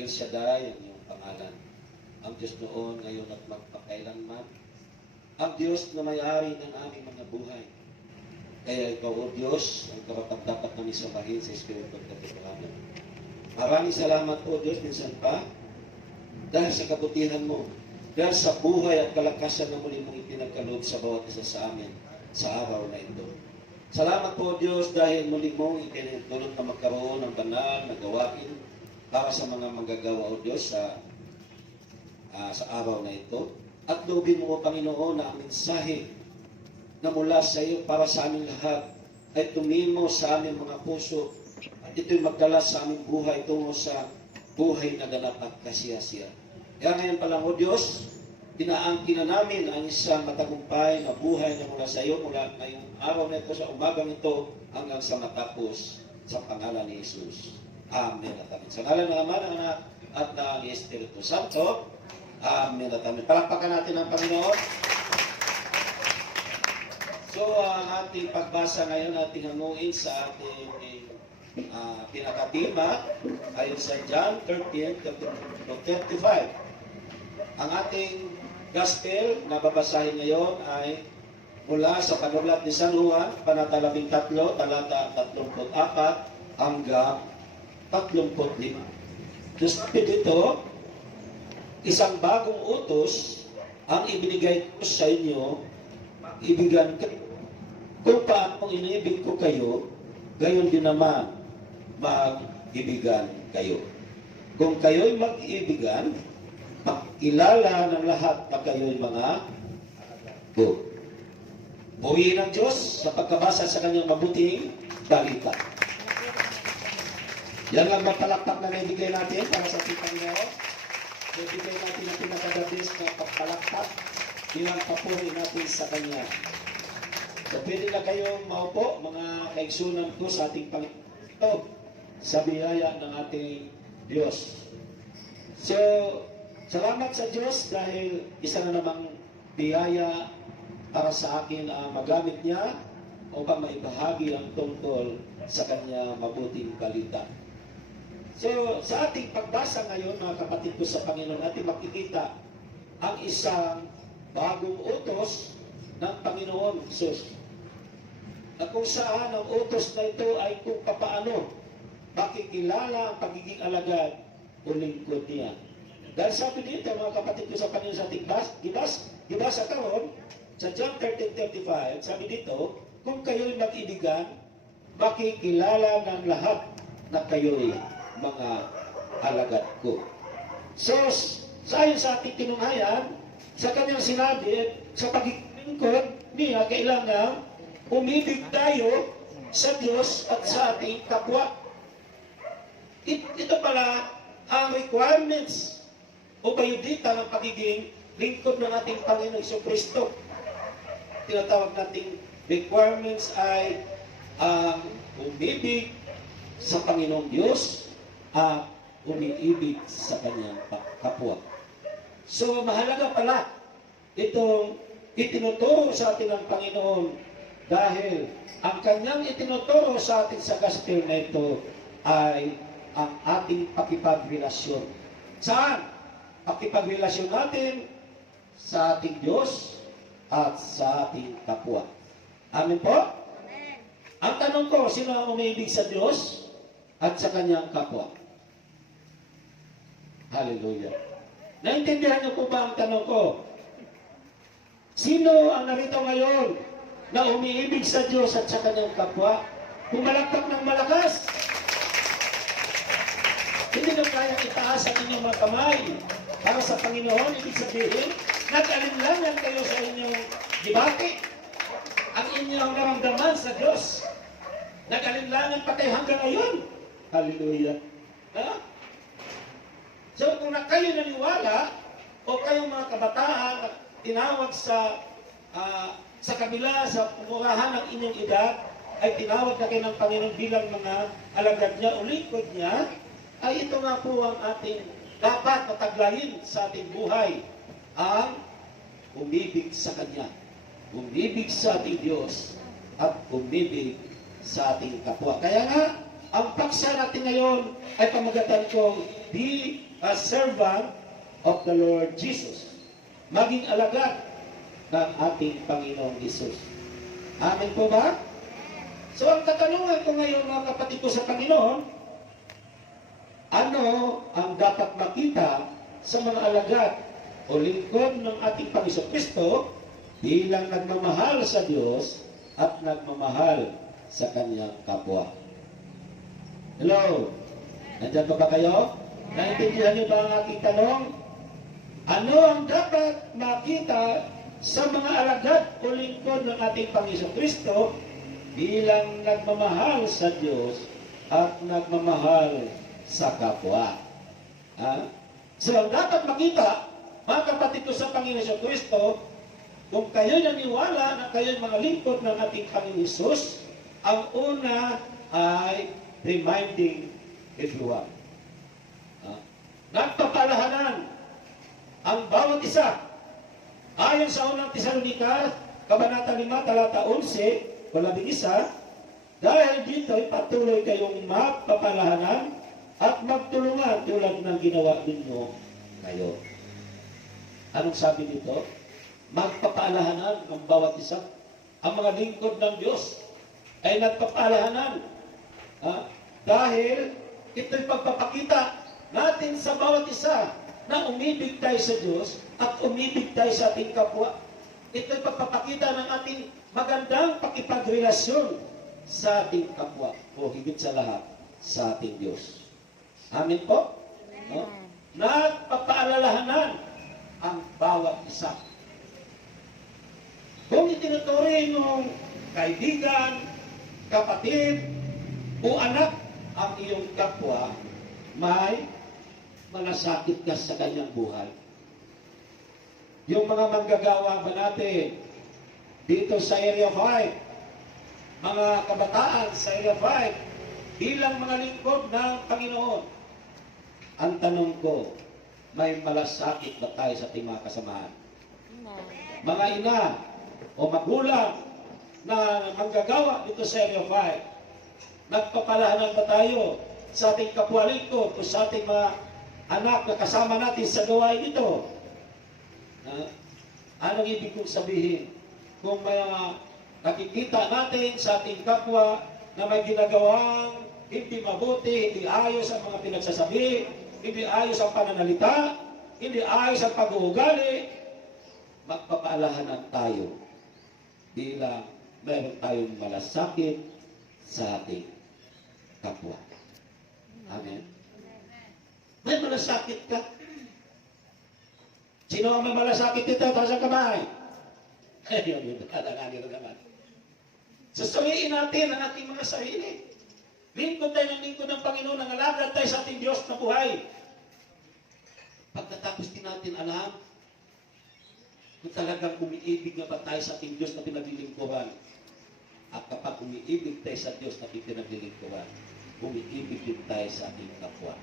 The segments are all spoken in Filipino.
El Shaddai ang iyong pangalan. Ang Diyos noon, ngayon at magpakailanman. Ang Diyos na may-ari ng aming mga buhay. Kaya ikaw, O Diyos, ang karapat-dapat namin sambahin sa Espiritu at Katotohanan. Maraming salamat, O Diyos, minsan pa, dahil sa kabutihan mo, dahil sa buhay at kalakasan na muli mong ipinagkaloob sa bawat isa sa amin sa araw na ito. Salamat po, Diyos, dahil muli mong ipinagdulot na magkaroon ng banal na gawain para sa mga manggagawa, O Diyos, sa araw na ito. At loobin mo, O Panginoon, na ang mensahe na mula sa iyo para sa aming lahat ay tumimo sa aming mga puso at ito'y magdala sa aming buhay tungo sa buhay na ganap at kasiyasiya. Kaya ngayon pa lang, O Diyos, inaangkin na namin ang isang matagumpay na buhay na mula sa iyo mula ngayong araw na ito sa umagang ito hanggang sa matapos sa pangalan ni Jesus. Amen at amen. Sa ngalan ng Ama, ng Anak at ng Espiritu Santo. Amen at amen. Palakpakan natin ang Panginoon. So, ang ating pagbasa ngayon, ating hanguin sa ating pinakatima ayon sa John 13:35. Ang ating gospel na babasahin ngayon ay mula sa panulat ni San Juan, Panata 13, talata 34 hanggang 35. Sabi dito, isang bagong utos ang ibinigay ko sa inyo, ibigan kayo. Kung paano inibig ko kayo, gayon din naman mag-ibigan kayo. Kung kayo'y mag-ibigan, pakilala ng lahat na kayo'y mga go. Buwiin ng Diyos sa pagkabasa sa kanyang mabuting balita. Yan ang mapalakpak na naibigay natin para sa ating Panginoon. Naibigay natin ang pinakadabis na pagpalakpak. Ilang papuri natin sa Kanya. So, pwede na kayong maupo, mga kaigsunan ko sa ating Panginoon, sa biyaya ng ating Diyos. So, salamat sa Diyos dahil isa na namang biyaya para sa akin magamit niya upang maibahagi ang tungkol sa Kanya mabuting balita. So, sa ating pagbasa ngayon, mga kapatid ko sa Panginoon, natin makikita ang isang bagong utos ng Panginoon Jesus. Na kung saan ang utos na ito ay kung papaano makikilala ang pagiging alagad o lingkod niya. Dahil sabi dito, mga kapatid ko sa Panginoon sa ating gibasa karon sa John 13:35, sabi dito, kung kayo'y mag-ibigan, makikilala ng lahat na kayo'y mga alagad ko. So, sayon sa ating tinunghayan, sa kanyang sinabi, sa pagiging lingkod niya, kailangan umibig tayo sa Diyos at sa ating kapwa. Ito pala ang requirements o bayudita ng pagiging lingkod ng ating Panginoong Jesucristo. Tinatawag nating requirements ay ang umibig sa Panginoong Diyos at umiibig sa kanyang kapwa. So, mahalaga pala itong itinuturo sa atin ng Panginoon dahil ang kanyang itinuturo sa atin sa gospel na ito ay ang ating pakipagrelasyon. Saan? Pakipagrelasyon natin sa ating Diyos at sa ating kapwa. Amen po? Amen. Ang tanong ko, sino ang umiibig sa Diyos at sa kanyang kapwa? Hallelujah. Naintindihan niyo po ba ang tanong ko? Sino ang narito ngayon na umiibig sa Diyos at sa kanyang kapwa? Pumalakpak ng malakas. Hindi na kaya itaas ang inyong mga kamay para sa Panginoon. Ibig sabihin, nag-alinlangan kayo sa inyong debate. Ang inyong naramdaman sa Diyos. Nag-alinlangan pa kayo hanggang ngayon. Hallelujah. Ha? So kung na kayo naniwala o kayong mga kabataan at tinawag sa kabila sa pumurahan ng inyong edad ay tinawag na kayo ng Panginoon bilang mga alagad niya o lingkod niya, ay ito nga po ang ating dapat nataglayin sa ating buhay, ang umibig sa Kanya, umibig sa ating Diyos at umibig sa ating kapwa. Kaya nga, ang paksa natin ngayon ay pamagatan kong be a servant of the Lord Jesus. Maging alagad ng ating Panginoong Jesus. Amen po ba? So ang katanungan ko ngayon mga kapatid ko sa Panginoon, ano ang dapat makita sa mga alagad o lingkod ng ating Panginoon Kristo bilang nagmamahal sa Diyos at nagmamahal sa kanyang kapwa? Hello? Nandiyan ba kayo? Naintindihan niyo ba ang aking tanong? Ano ang dapat makita sa mga alagad o lingkod ng ating Panginoon Kristo bilang nagmamahal sa Diyos at nagmamahal sa kapwa? So ang dapat makita, mga kapatid ko sa Panginoon Kristo, kung kayo naniwala na kayo mga lingkod ng ating Panginoon Jesus, ang una ay reminding everyone. Nagpapalahanan ang bawat isa. Ayon sa unang Tesalonika, Kabanata 5, talata 11, 11, dahil dito ay patuloy kayong magpapalahanan at magtulungan tulad ng ginawa ninyo ngayon. Anong sabi dito? Magpapalahanan ang bawat isa. Ang mga lingkod ng Diyos ay nagpapalahanan. Dahil ito'y pagpapakita natin sa bawat isa na umibig tayo sa Diyos at umibig tayo sa ating kapwa. Ito'y pagpapakita ng ating magandang pakipagrelasyon sa ating kapwa o higit sa lahat sa ating Diyos. Amen po? No? Nagpapaalalahanan ang bawat isa. Kung itinuturing ng kaibigan, kapatid, o anak ang iyong kapwa, may malasakit ka sa kanyang buhay. Yung mga manggagawa ba natin dito sa Area 5, mga kabataan sa Area 5, bilang mga lingkod ng Panginoon, ang tanong ko, may malasakit ba tayo sa ating mga kasamahan? Mga ina o magulang na manggagawa dito sa Area 5, nagpapalahanan ba tayo sa ating kapwa lingkod o sa ating mga anak na kasama natin sa gawain ito? Anong ibig kong sabihin? Kung may nakikita natin sa ating kapwa na may ginagawang hindi mabuti, hindi ayos ang mga pinagsasabi, hindi ayos ang pananalita, hindi ayos ang pag-uugali, magpapaalahanan tayo bilang meron tayong malasakit sa ating kapwa. Amen. May malasakit ka. Sino ang may malasakit dito? Taas ang kamay. Ayun, katanganin naman. Susuliin natin ang ating mga sarili. Lingkod tayo ng lingkod ng Panginoon, nangalagad tayo sa ating Diyos na buhay. Pagkatapos din natin alam kung talagang umiibig na ba tayo sa ating Diyos na pinaglilingkuhan. At kapag umiibig tayo sa Diyos na pinaglilingkuhan, umiibig din tayo sa ating kapwa,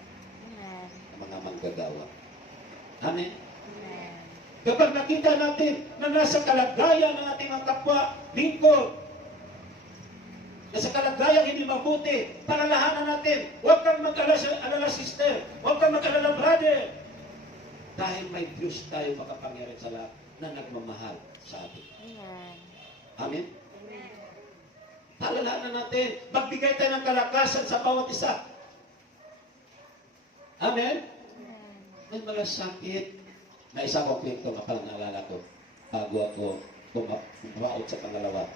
ang mga manggagawa. Amen? Kapag nakita natin na nasa kalagayan ng ating mga kapwa, lingkod, nasa kalagayan hindi mabuti, palalahanan natin. Huwag kang mag-alala sister, huwag kang mag-alala brother. Dahil may Diyos tayo makapangyarihan sa lahat na nagmamahal sa atin. Amen? Palalahanan natin, magbigay tayo ng kalakasan sa bawat isa. Amen? May malasakit. Na isa ko kwento na parang naalala ko bago ako tumaot sa pangalawa.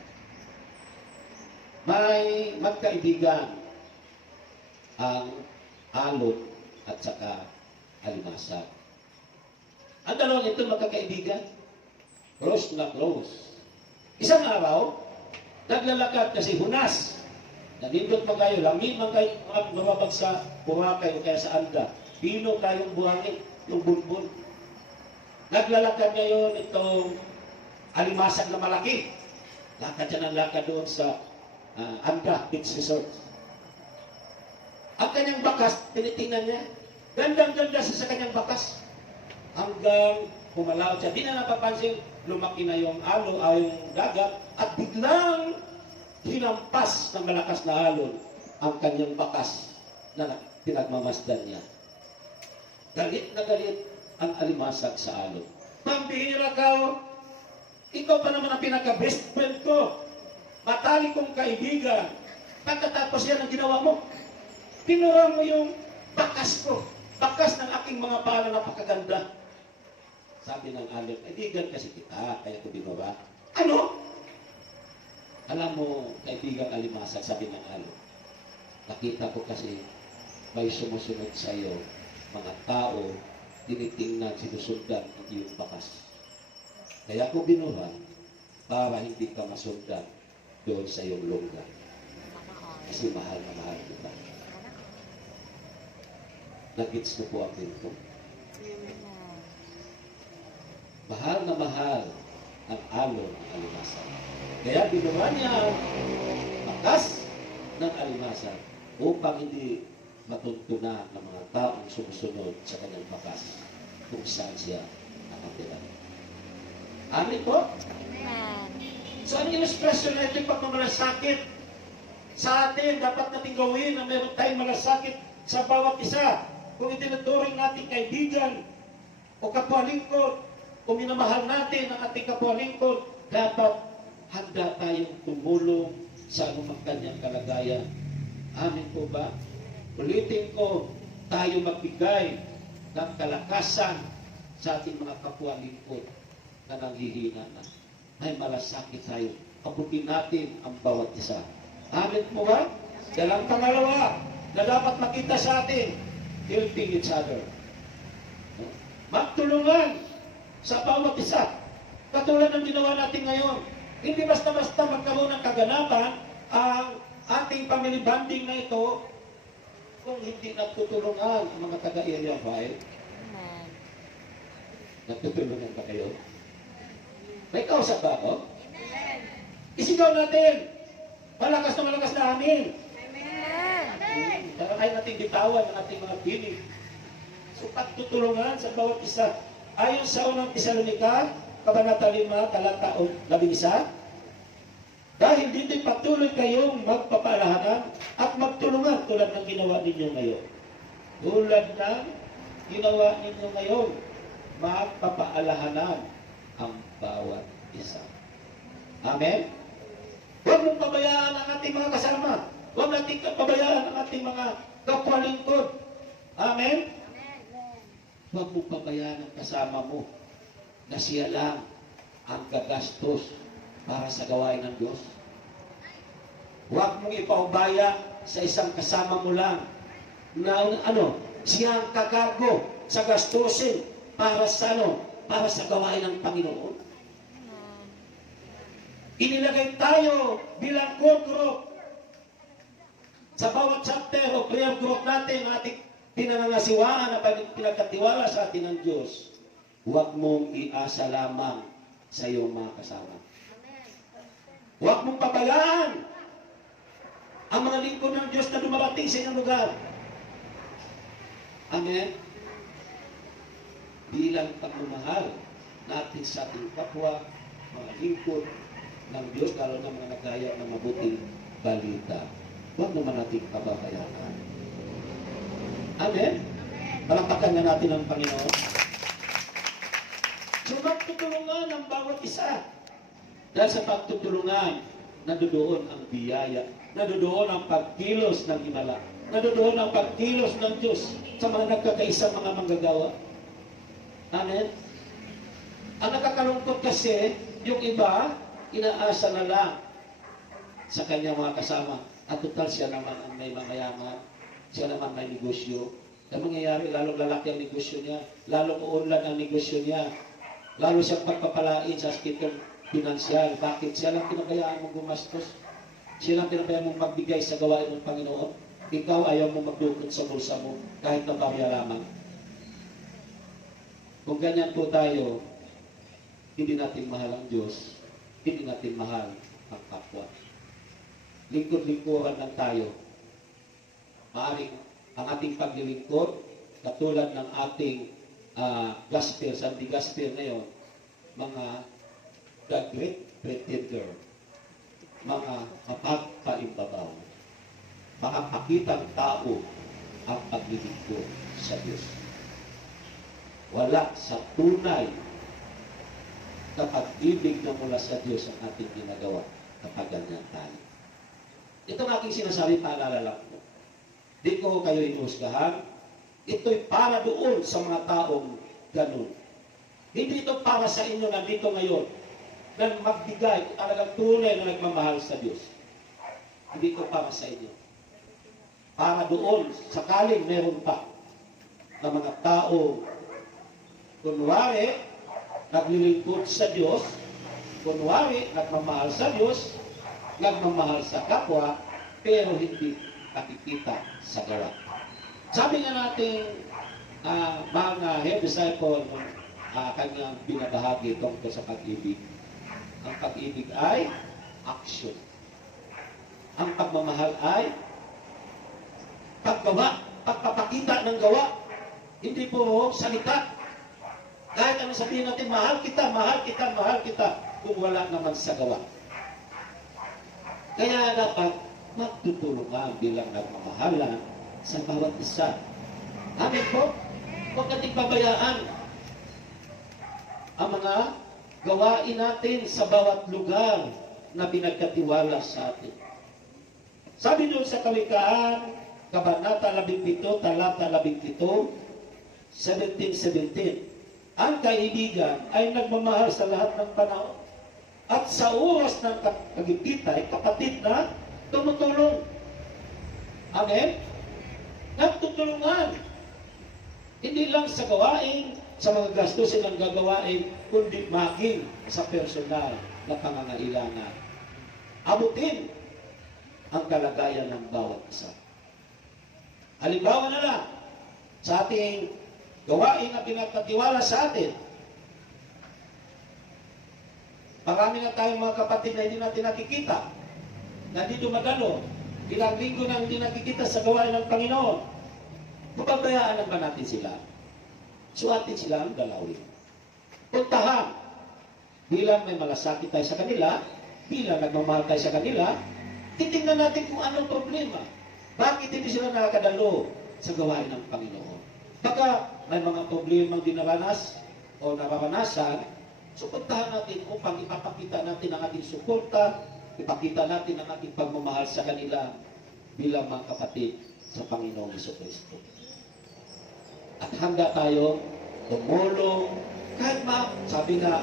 May magkaibigan ang alot at saka alimasag. Ang dalawang ito magkakaibigan, close na close. Isang araw, naglalakad kasi hunas. Nandindot pa kayo, langit man kayo mababag sa Boracay o kaya sa Anda. Pino kayong buhangin, yung bulbul. Naglalakad ngayon itong alimasag na malaki. Lakad siya ng lakad doon sa Anda Beach Resort. Ang kanyang bakas, tinitingnan niya. Gandang-ganda sa kanyang bakas. Hanggang pumalaw siya. Di na napapansin, lumaki na yung alo, yung dagat, at biglang hinampas ng malakas na alon ang kanyang bakas na pinagmamasdan niya. Galit na galit ang alimasag sa alon. Pambihira ka, oh. Ikaw pa naman ang pinaka-best friend ko. Matalik kong kaibigan. Pagkatapos yan ang ginawa mo. Pinura mo yung bakas ko. Bakas ng aking mga pala na napakaganda. Sabi ng alon, kaibigan kasi kita, kaya ko binura. Ano? Alam mo, kaibigan alimasag, sabi ng alon, nakita ko kasi may sumusunod sa iyo, mga tao, tinitingnan, sinusundan ang iyong bakas. Kaya ko binura para hindi ka masundan doon sa iyong lungga. Kasi mahal na mahal kita. Nagits na po ang pinto. Mahal na mahal ang alon ng alimasag. Kaya binura niya ang bakas ng alimasag upang hindi matuntunan ng mga taong sumusunod sa kanyang bakas kung saan siya nakatira. Amin po? Amen. So, ang ilustrasyon na ito yung pagmamalasakit sa atin, dapat natin gawin na meron tayong malasakit sa bawat isa. Kung itinuturing natin kaibigan o kapwa-lingkod o minamahal natin ang ating kapwa-lingkod, dapat handa tayong tumulong sa anumang kanyang kalagayan. Amin po ba? Ulitin ko, tayo magbigay ng kalakasan sa ating mga kapwa-lingkod na nanghihina na. May malasakit tayo. Abutin natin ang bawat isa. Amin po ba? Dalang pangalawa na dapat makita sa atin, helping each other. Magtulungan sa bawat isa. Katulad ng ginawa natin ngayon. Hindi basta-basta magkaroon ng kaganapan ang ating family bonding na ito kung hindi nagtutulungan ang mga taga-area 5. Amen. Nagtutulungan ba kayo? May kausap ba ako? Isigaw natin. Malakas na amin. Para kayo natin bitawan ang ating mga piling. So, pagtutulungan sa bawat isa. Ayon sa unang Tesalonika, Kabanata 5, talata 11, dahil dito'y patuloy kayong magpapaalahanan at magtulungan tulad ng ginawa ninyo ngayon. Tulad ng ginawa ninyo ngayon, magpapaalahanan ang bawat isa. Amen? Huwag mong pabayaan ang ating mga kasama. Huwag natin pabayaan ang ating mga kapwa-lingkod. Amen? Huwag mong pabayaan ang kasama mo na siya lang ang gagastos para sa gawain ng Diyos. Huwag mong ipaubaya sa isang kasama mo lang na siya ang kagargo sa gastusin para sa para sa gawain ng Panginoon. Inilagay tayo bilang core group sa bawat chapter o prayer group natin, ating pinangangasiwaan na pinagkatiwala sa atin ng Diyos. Huwag mong iasa lamang sa iyong mga kasama. Huwag mong pabayaan ang mga lingkod ng Diyos na dumarating sa inyong lugar. Amen? Bilang pagmamahal natin sa ating kapwa, mga lingkod ng Diyos, lalo na mga nagaya ng mabuting balita. Huwag naman natin pababayaan. Amen? Palakpakan na natin ang Panginoon. So, magtutulungan ang bawat isa. Dahil sa pagtutulungan, nandoon ang biyaya, nandoon ang pagkilos ng Himala, nandoon ang pagkilos ng Diyos sa mga nagkakaisang mga manggagawa. Amen? Ang nakakalungkot kasi, yung iba, inaasa na lang sa kanyang mga kasama. At total siya naman ang may mamayaman, siya naman may negosyo. Ang mangyayari, lalong lalaki ang negosyo niya, lalong uunlad ang negosyo niya, lalo siyang pagpapalain sa aspetong pinansyal. Bakit? Siya lang pinabayaan mong gumastos. Siya lang pinabayaan mong magbigay sa gawain ng Panginoon. Ikaw ayaw mong magdukot sa bulsa mo kahit na barya lamang. Kung ganyan po tayo, hindi natin mahal ang Diyos, hindi natin mahal ang kapwa. Lingkod-lingkuran lang tayo. Maaring ang ating paglilingkod, katulad ng ating gospel, Sunday gospel ngayon, mga the great pretender, mga mapagpaimbabaw, makapakitang tao ang paglilingkod sa Diyos. wala sa tunay na pag-ibig na mula sa Diyos ang ating ginagawa kapag ganyan tayo. Ito ang aking sinasabi, paalala lang po. Di ko kayo inuusgahan. Ito'y para doon sa mga taong ganun. Hindi ito para sa inyo na dito ngayon na magbigay kung talagang tunay na nagmamahal sa Diyos. Hindi ito para sa inyo. Para doon, sakaling meron pa na mga tao kunwari naglilingkod sa Diyos, kunwari nagmamahal sa Diyos, nagmamahal sa kapwa, pero hindi nakikita sa gawa. Sabi nga natin, mga head disciple, kanyang binabahagi tungkol sa pag-ibig. Ang pag-ibig ay action. Ang pagmamahal ay paggawa, pagpapakita ng gawa. Hindi po salita. Kahit ano sabihin natin, mahal kita, mahal kita, mahal kita, kung wala naman sa gawa. Kaya dapat magtutulungan bilang nagmamahalan sa bawat isa. Amin po? Huwag nating pabayaan ang mga gawain natin sa bawat lugar na pinagkatiwala sa atin. Sabi doon sa Kawikaan, Kabanata 17, Talata 17, 17:17, ang kaibigan ay nagmamahal sa lahat ng panahon. At sa oras ng pagkikita ay kapatid na tumutulong. Amen? Nagtutulungan. Hindi lang sa gawain, sa mga gastusin ng gagawain, kundi maging sa personal na pangangailangan. Abutin ang kalagayan ng bawat isa. Halimbawa na lang, sa ating gawain na pinagkatiwala sa atin, marami na tayong mga kapatid na hindi natin nakikita, na hindi dumadalo, ilang linggo na hindi nakikita sa gawain ng Panginoon. Papabayaan ba natin sila? Suatin sila ang dalawin. Puntahan. Bilang may malasakit tayo sa kanila, bilang nagmamahal tayo sa kanila, titingnan natin kung anong problema. Bakit hindi sila nakakadalo sa gawain ng Panginoon? Baka may mga problemang dinaranas o nararanasan, so puntahan natin upang ipapakita natin ang ating suporta, ipakita natin ang ating pagmamahal sa kanila bilang mga kapatid sa Panginoong Jesucristo. At handa tayo tumulong kahit sabi nga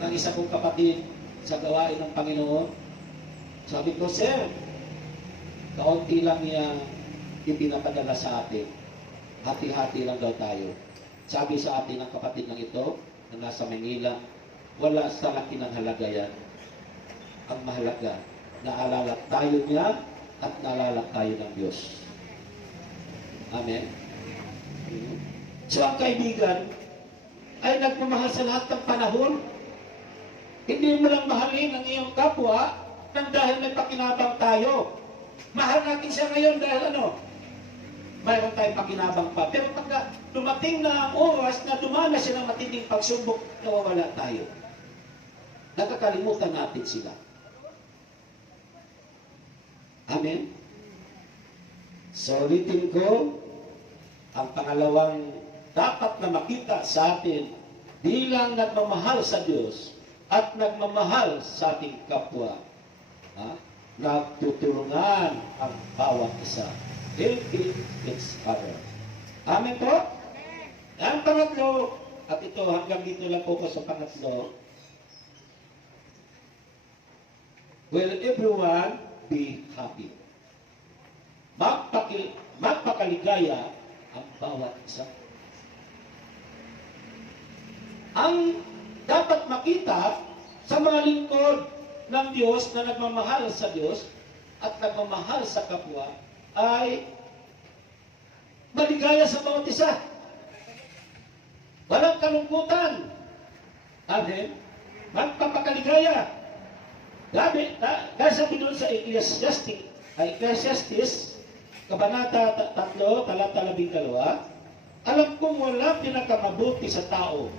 ng isa kong kapatid sa gawain ng Panginoon, sabi ko, Sir, kaunti lang niya ipinapadala sa atin. Hati-hati lang daw tayo. Sabi sa atin ng kapatid ng ito, na nasa Manila, wala sa laki ng halaga yan. Ang mahalaga, naalala tayo niya at naalala tayo ng Diyos. Amen? So ang kaibigan ay nagmamahal sa lahat ng panahon. Hindi mo lang mahalin ang iyong kapwa nang dahil may pakinabang tayo. Mahal natin siya ngayon dahil mayroon tayong pakinabang pa. Pero pagka dumating na ang oras na dumanas siya ng matinding pagsubok, nawawala tayo. Nakakalimutan natin sila. Amen? So, ulitin ko, ang pangalawang dapat na makita sa atin bilang nagmamahal sa Diyos at nagmamahal sa ating kapwa. Nagtutulungan ang bawat isa. Helping each other. Amen po? Ang pangatlo, at ito hanggang dito lang po ko sa pangatlo, will everyone be happy? Magpakaligaya ang bawat isa. Ang dapat makita sa mga lingkod ng Diyos na nagmamahal sa Diyos at nagmamahal sa kapwa ay maligaya sa bawat isa. Walang kalungkutan. Amen? Magpapakaligaya. Dahil sabi doon sa Ecclesiastes, Kabanata 3, Talata 12, alam kong wala pinakamabuti sa tao,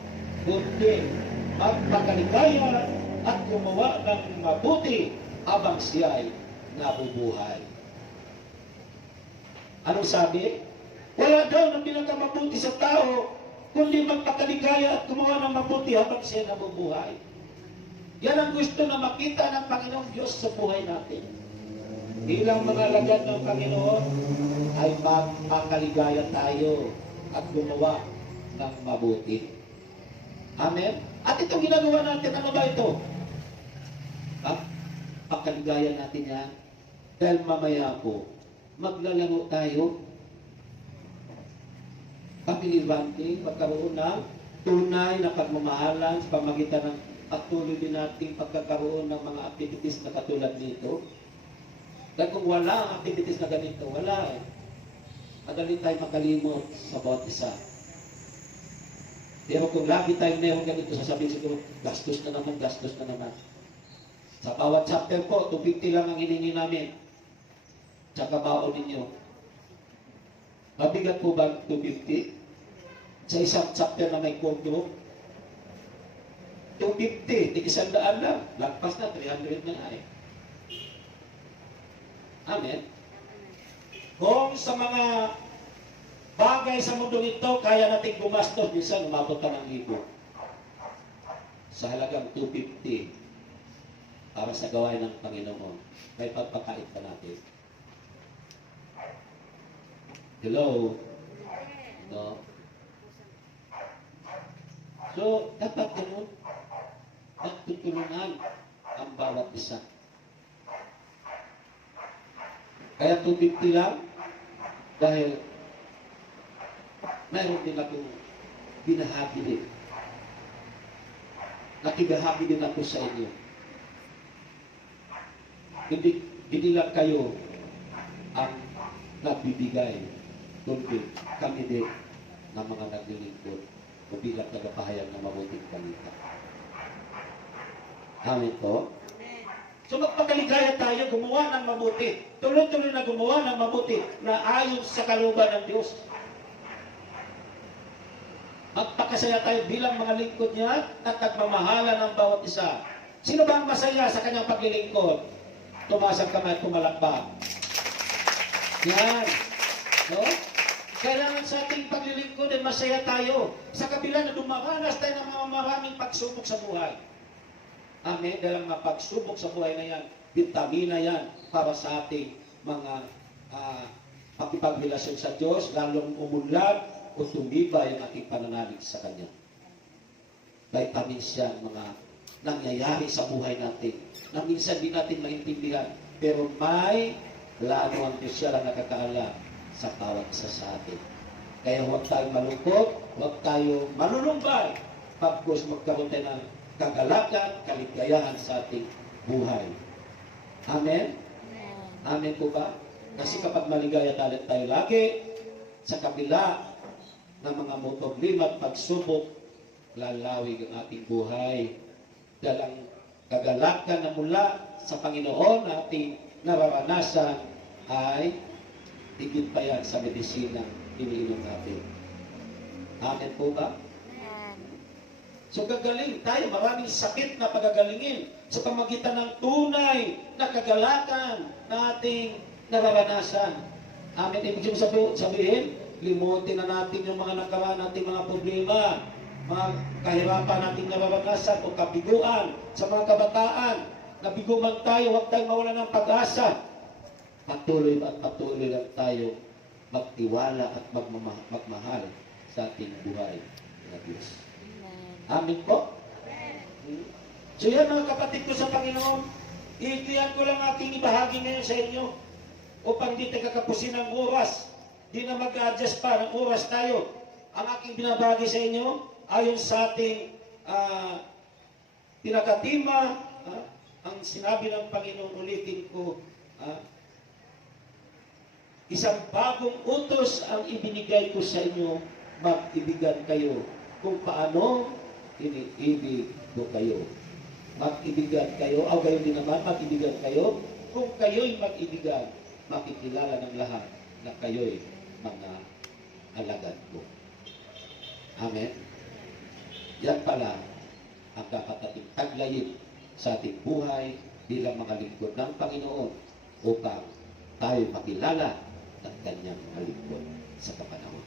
kundi magpakaligaya at gumawa ng mabuti habang siya ay nabubuhay. Anong sabi? Wala daw na pinakamabuti sa tao, kundi magpakaligaya at gumawa ng mabuti habang siya nabubuhay. Yan ang gusto na makita ng Panginoong Diyos sa buhay natin. Bilang mga alagad ng Panginoon, ay magpakaligaya tayo at gumawa ng mabuti. Amen? At itong ginagawa natin, ano ba ito? Pakaligaya natin yan. Dahil mamaya po, maglalaro tayo. Pamilibante, magkaroon ng tunay na pagmamahalan sa pamagitan ng patuloy din nating pagkakaroon ng mga activities na katulad nito. Dahil kung wala ang activities na ganito, wala eh. Madali tayo makalimot sa bawat isa. Pero kung lagi tayo meron ganito, sasabihin siguro, gastos na naman, gastos na naman. Sa bawat chapter po, 250 lang ang hiningi namin. Tsaka baon ninyo. Mabigat po ba 250? Sa isang chapter na may kwento, 250, tig-100 lang. Lagpas na, 300 na nga eh. Amen? Kung sa mga bagay sa mundo ito, kaya natin gumastos, minsan umabot ka ng 1,000. Sa halagang 250, para sa gawain ng Panginoon, may pagpakait pa natin. Hello? No? So, dapat ganun. Nagtutulungan ang bawat isa. Kaya 250 lang, dahil mayroon din akong binahagi din. Nakibahagi din ako sa inyo. Hindi lang kayo ang nagbibigay, kundi kami din ng mga naglilingkod o bilang tagapahayag ng mabuting balita. Amen po? So magpakaligaya tayo, gumawa ng mabuti. Tuloy-tuloy na gumawa ng mabuti na ayon sa kalooban ng Diyos. Magpakasaya tayo bilang mga lingkod niya at nagmamahala ng bawat isa. Sino ba ang masaya sa kanyang paglilingkod? Tumaas ang kamay at pumalakpak. Yan. No? Kailangan sa ating paglilingkod ay masaya tayo. Sa kabila na dumaranas tayo ng mga maraming pagsubok sa buhay. Amen. Dahil ang mga pagsubok sa buhay na yan, vitamina yan para sa ating mga pakipagrelasyon sa Diyos, lalong umunlad o tumibay ang ating pananalig sa Kanya. Vitamins yan, mga nangyayari sa buhay natin na minsan di natin maintindihan, pero may plano ang Diyos, siya lang nakakaalam sa bawat isa sa atin. Kaya huwag tayong malungkot, huwag tayong malulumbay, pagkos magkaroon tayo ng kagalakan, kaligayahan sa ating buhay. Amen? Amen po ba? Kasi kapag maligaya tayo lagi, sa kabila ng mga problema at pagsubok, lalawig ang ating buhay. Dahil ang kagalakan na mula sa Panginoon na ating nararanasan ay higit pa yan sa medisina iniinom natin. Amen po ba? So gagaling tayo, maraming sakit na pagagalingin sa pamagitan ng tunay na kagalakan na ating nararanasan. Amen. Ibig sabihin, limutin na natin yung mga nakaraan nating mga problema, mga kahirapan nating nararanasan o kabiguan sa mga kabataan. Nabigo man tayo, huwag tayong mawala ng pag-asa. Patuloy at patuloy lang tayo magtiwala at magmahal sa ating buhay na Diyos. Amin po? So yan mga kapatid ko sa Panginoon, iitiyan ko lang aking ibahagi ngayon sa inyo upang di tayo kakapusin ng oras. Di na mag-adjust pa ng oras tayo. Ang aking binabahagi sa inyo ayon sa ating pinakatima, ang sinabi ng Panginoon, ulitin ko, isang bagong utos ang ibinigay ko sa inyo, mag-ibigan kayo kung paano iniibig ko kayo. Mag-ibigan kayo, o gayon din naman, mag-ibigan kayo. Kung kayo'y mag-ibigan, makikilala ng lahat na kayo'y mga alagad ko. Amen? Yan pala ang dapat nating taglayin sa ating buhay bilang mga lingkod ng Panginoon upang tayo makilala ng kanyang mga lingkod. sa papanahon.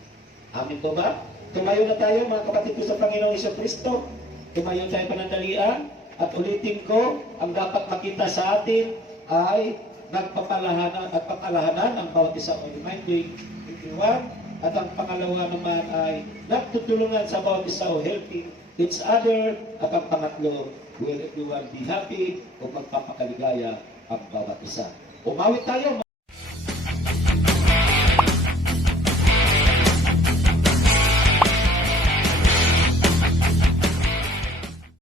Amin po ba? Tumayo na tayo mga kapatid ko sa Panginoong Kristo. Tumayo tayo panandalian. At ulitin ko, ang dapat makita sa atin ay nagpapalahanan at papalahanan ang bawat isa o reminding everyone. At ang pangalawa naman ay nagtutulungan sa bawat isa o helping each other. At ang pangatlo, will everyone be happy o magpapakaligaya ang bawat isa. Umawit tayo.